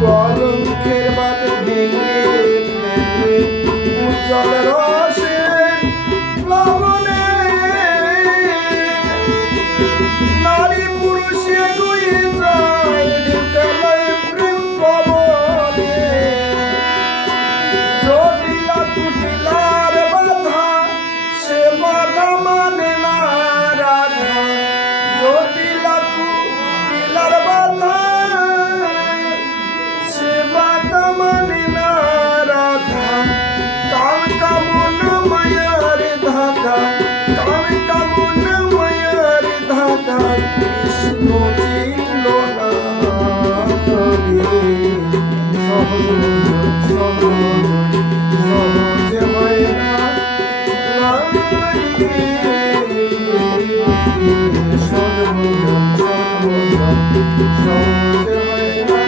কলঙ্কের বাঁধ ভেঙে ফেলে উজ্জ্বল রসের প্লাবনে নারী পুরুষে গুয়ে যায় ঢেকালয় প্রেম কবলে জটিলা কুটিলার বাধা সে বাধা মানে না রাধা জটিলা কুটিলার বাধা সে বাধা মানে না রাধা কাম কামনা মায়ার ধাঁধা কাম কামনা মায়ার ধাঁধা কৃষ্ণ চিনল না সহজে হয় না সহজে হয় না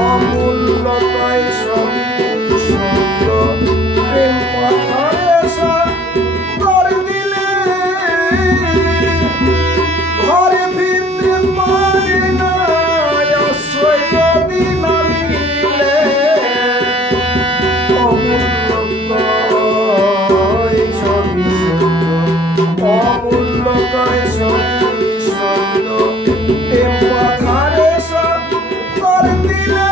অমূল্যতায় সবই সত্য প্রেম পাথারে তোর দিলে ঘরে ফিরতে পারে না আশ্রয় যদি না মিলে অমূল্যতায় সবই সত্য অমূল্যতায় সবই সত্য প্রেম পাথারে তোর দিলে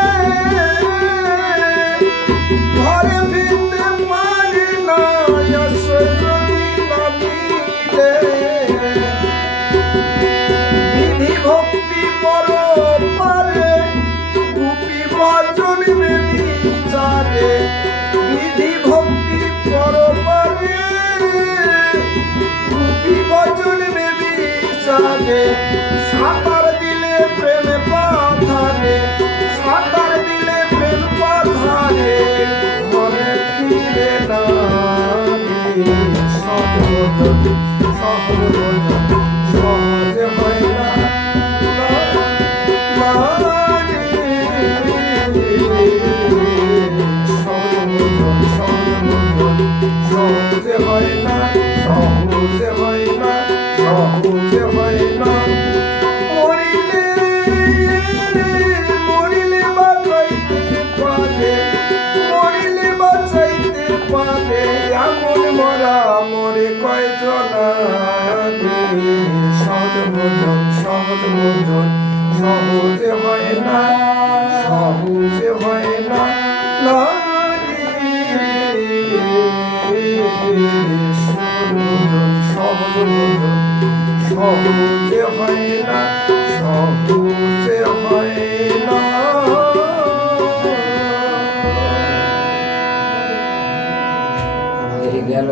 ঘরে ফিরতে পারি না যদি না মিলে বিধি ভক্তি পর পারে গুপি ভজন বেবি চারে বিধি ভক্তি পর পারে গুপি ভজন বেবি চারে সাঁতার দিলে প্রেমে পাথারে সাঁতার দিলে প্রেম পাথারে ঘরে ফিরে না সহজে হয় না সহজে হয় না সহজে হয় না সহজে হয় না মরিলে বাঁচাইতে পারে মরিলে বাঁচাইতে পারে এমন মরা মরে কয়জন সহজ ভোজন সহজে হয় না সহজে হয় না সহজে হয় না সহজে হয় না গেল